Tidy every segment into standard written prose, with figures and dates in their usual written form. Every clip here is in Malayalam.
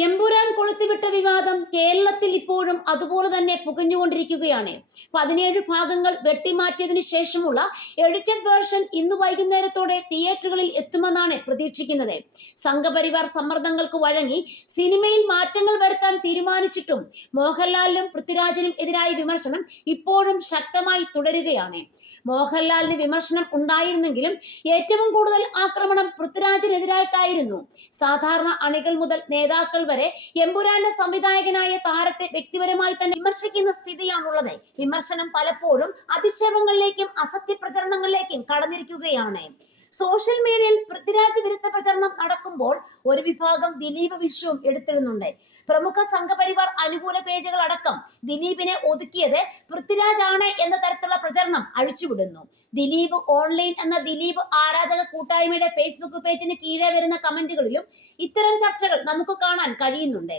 എമ്പുരാൻ കൊളുത്തിവിട്ട വിവാദം കേരളത്തിൽ ഇപ്പോഴും അതുപോലെ തന്നെ പുകഞ്ഞുകൊണ്ടിരിക്കുകയാണ്. 17 ഭാഗങ്ങൾ വെട്ടിമാറ്റിയതിനു ശേഷമുള്ള എഡിറ്റഡ് വേർഷൻ ഇന്ന് വൈകുന്നേരത്തോടെ തിയേറ്ററുകളിൽ എത്തുമെന്നാണ് പ്രതീക്ഷിക്കുന്നത്. സംഘപരിവാർ സമ്മർദ്ദങ്ങൾക്ക് വഴങ്ങി സിനിമയിൽ മാറ്റങ്ങൾ വരുത്താൻ തീരുമാനിച്ചിട്ടും മോഹൻലാലിനും പൃഥ്വിരാജിനും എതിരായ വിമർശനം ഇപ്പോഴും ശക്തമായി തുടരുകയാണ്. മോഹൻലാലിന് വിമർശനം ഉണ്ടായിരുന്നെങ്കിലും ഏറ്റവും കൂടുതൽ ആക്രമണം പൃഥ്വിരാജിനെതിരായിട്ടായിരുന്നു. സാധാരണ അണികൾ മുതൽ നേതാക്കൾ വരെ എമ്പുരാന്റെ സംവിധായകനായ താരത്തെ വ്യക്തിപരമായി തന്നെ വിമർശിക്കുന്ന സ്ഥിതിയാണുള്ളത്. വിമർശനം പലപ്പോഴും അധിക്ഷേപങ്ങളിലേക്കും അസത്യ പ്രചരണങ്ങളിലേക്കും കടന്നിരിക്കുകയാണ്. സോഷ്യൽ മീഡിയയിൽ പൃഥ്വിരാജ് വിരുദ്ധ പ്രചരണം നടക്കുമ്പോൾ ഒരു വിഭാഗം ദിലീപ് വിഷയവും എടുത്തിടുന്നുണ്ട്. പ്രമുഖ സംഘപരിവാർ അനുകൂല പേജുകൾ അടക്കം ദിലീപിനെ ഒതുക്കിയത് പൃഥ്വിരാജ് ആണ് എന്ന തരത്തിലുള്ള പ്രചരണം അഴിച്ചുവിടുന്നു. ദിലീപ് ഓൺലൈൻ എന്ന ദിലീപ് ആരാധക കൂട്ടായ്മയുടെ ഫേസ്ബുക്ക് പേജിന് കീഴെ വരുന്ന കമന്റുകളിലും ഇത്തരം ചർച്ചകൾ നമുക്ക് കാണാൻ കഴിയുന്നുണ്ട്.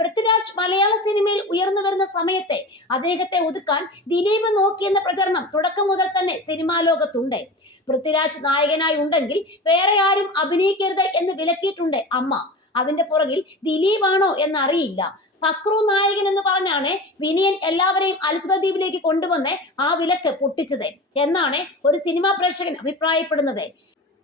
പൃഥ്വിരാജ് മലയാള സിനിമയിൽ ഉയർന്നു വരുന്ന സമയത്തെ അദ്ദേഹത്തെ ഒതുക്കാൻ ദിലീപ് നോക്കിയെന്ന പ്രചരണം തുടക്കം മുതൽ തന്നെ സിനിമാ ലോകത്തുണ്ട്. പൃഥ്വിരാജ് നായകനായി ഉണ്ടെങ്കിൽ വേറെ ആരും അഭിനയിക്കരുത് എന്ന് വിലക്കിയിട്ടുണ്ട് അമ്മ. അതിന്റെ പുറകിൽ ദിലീപാണോ എന്നറിയില്ല. പക്രു നായകൻ എന്ന് പറഞ്ഞാണ് വിനയൻ എല്ലാവരെയും അത്ഭുതദ്വീപിലേക്ക് കൊണ്ടുവന്ന് ആ വിലക്ക് പൊട്ടിച്ചത് എന്നാണ് ഒരു സിനിമാ പ്രേക്ഷകൻ അഭിപ്രായപ്പെടുന്നത്.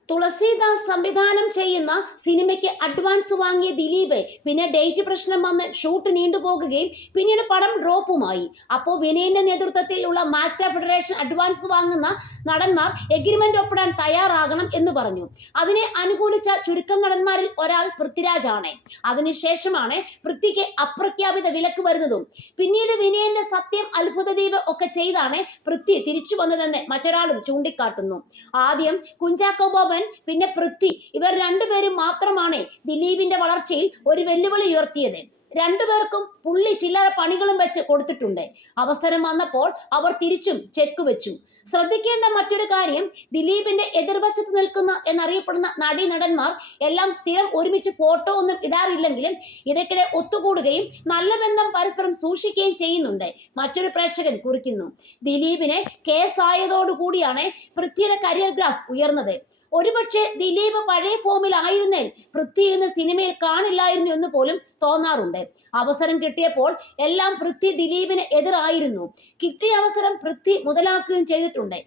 തുളസീദാസ് സംവിധാനം ചെയ്യുന്ന സിനിമയ്ക്ക് അഡ്വാൻസ് വാങ്ങിയ ദിലീപ് പിന്നെ ഡേറ്റ് പ്രശ്നം വന്ന് ഷൂട്ട് നീണ്ടുപോകുകയും പിന്നീട് പടം ഡ്രോപ്പുമായി. അപ്പോൾ വിനയന്റെ നേതൃത്വത്തിലുള്ള മാറ്റ ഫെഡറേഷൻ അഡ്വാൻസ് വാങ്ങുന്ന നടന്മാർ എഗ്രിമെന്റ് ഒപ്പിടാൻ തയ്യാറാകണം എന്ന് പറഞ്ഞു. അതിനെ അനുകൂലിച്ച ചുരുക്കം നടന്മാരിൽ ഒരാൾ പൃഥ്വിരാജ് ആണ്. അതിനുശേഷമാണ് പൃഥ്വിക്ക് അപ്രഖ്യാപിത വിലക്ക് വരുന്നതും. പിന്നീട് വിനയന്റെ സത്യം, അത്ഭുതദ്വീപ് ഒക്കെ ചെയ്താണ് പൃഥ്വി തിരിച്ചു വന്നതെന്ന് മറ്റൊരാളും ചൂണ്ടിക്കാട്ടുന്നു. ആദ്യം കുഞ്ചാക്കോ ബോബൻ, പിന്നെ പൃഥ്വി, ഇവർ രണ്ടുപേരും മാത്രമാണ് ദിലീപിന്റെ വളർച്ചയിൽ ഒരു വെല്ലുവിളി ഉയർത്തിയത്. രണ്ടുപേർക്കും പുള്ളി ചില്ലറ പണികളും വെച്ച് കൊടുത്തിട്ടുണ്ട്. അവസരം വന്നപ്പോൾ അവർ തിരിച്ചും ചെക്ക് വെച്ചു. ശ്രദ്ധിക്കേണ്ട മറ്റൊരു കാര്യം, ദിലീപിന്റെ എതിർവശത്ത് നിൽക്കുന്ന എന്നറിയപ്പെടുന്ന നടന്മാർ എല്ലാം സ്ഥിരം ഒരുമിച്ച് ഫോട്ടോ ഒന്നും ഇടാറില്ലെങ്കിലും ഇടയ്ക്കിടെ ഒത്തുകൂടുകയും നല്ല ബന്ധം പരസ്പരം സൂക്ഷിക്കുകയും ചെയ്യുന്നുണ്ട്. മറ്റൊരു പ്രേക്ഷകൻ കുറിക്കുന്നു, ദിലീപിനെ കേസായതോടുകൂടിയാണ് പൃഥ്വിയുടെ കരിയർ ഗ്രാഫ് ഉയർന്നത്. ഒരുപക്ഷെ ദിലീപ് പഴയ ഫോമിലായിരുന്നേൽ പൃഥ്വി എന്ന സിനിമയിൽ കാണില്ലായിരുന്നു എന്ന് പോലും തോന്നാറുണ്ട്. അവസരം കിട്ടിയപ്പോൾ എല്ലാം പൃഥ്വി ദിലീപിന് എതിരായിരുന്നു. കിട്ടിയ അവസരം പൃഥ്വി മുതലാക്കുകയും ചെയ്തിട്ടുണ്ട്.